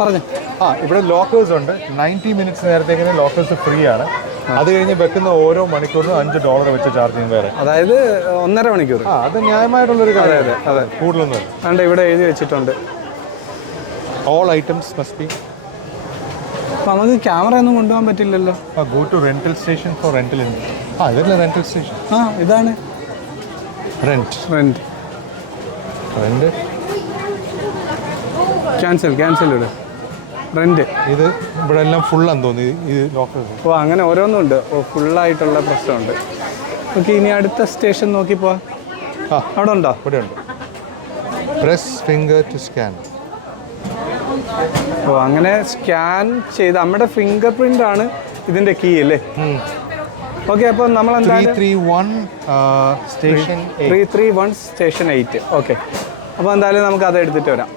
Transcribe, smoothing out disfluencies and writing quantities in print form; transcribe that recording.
പറഞ്ഞു. ഇവിടെ ലോക്കേഴ്സ് ഉണ്ട്. 90 മിനിറ്റ്സ് നേരത്തേക്കിന് ലോക്കേഴ്സ് ഫ്രീ ആണ്. അത് കഴിഞ്ഞ് വെക്കുന്ന ഓരോ മണിക്കൂറിനും $5 വെച്ച് ചാർജ് ചെയ്യും വേറെ. അതായത് 1.5 മണിക്കൂർ. അത് ന്യായമായിട്ടുള്ളൊരു കാര്യം. അതെ, കൂടുതലൊന്നും. അതുകൊണ്ട് ഇവിടെ എഴുതി വെച്ചിട്ടുണ്ട്, ഓൾ ഐറ്റംസ് മസ്റ്റ് ബി. അപ്പോൾ നമുക്ക് ക്യാമറ ഒന്നും കൊണ്ടുപോകാൻ പറ്റില്ലല്ലോ. Go to rental station for rental. ഇതല്ലേ റെന്റൽ സ്റ്റേഷൻ? ഇതാണ് റെന്റ്. ക്യാൻസൽ ഇവിടെ റെന്റ്. ഇത് ഇവിടെ എല്ലാം ഫുള്ളാന്ന് തോന്നി ഈ ലോക്കൽ. അങ്ങനെ ഓരോന്നുണ്ട്. ഫുള്ളായിട്ടുള്ള പ്രശ്നമുണ്ട്. ഓക്കെ, ഇനി അടുത്ത സ്റ്റേഷൻ നോക്കി പോവാം. അവിടെ ഉണ്ടോ? ഇവിടെ ഉണ്ട്. Press finger to scan. അങ്ങനെ സ്കാൻ ചെയ്ത് നമ്മുടെ ഫിംഗർ പ്രിന്റ് ആണ് ഇതിന്റെ കീ അല്ലേ? ഓക്കെ, അപ്പോൾ നമ്മൾ എന്തായാലും 331 സ്റ്റേഷൻ 8. ഓക്കെ, അപ്പോൾ എന്തായാലും നമുക്ക് അത് എടുത്തിട്ട് വരാം.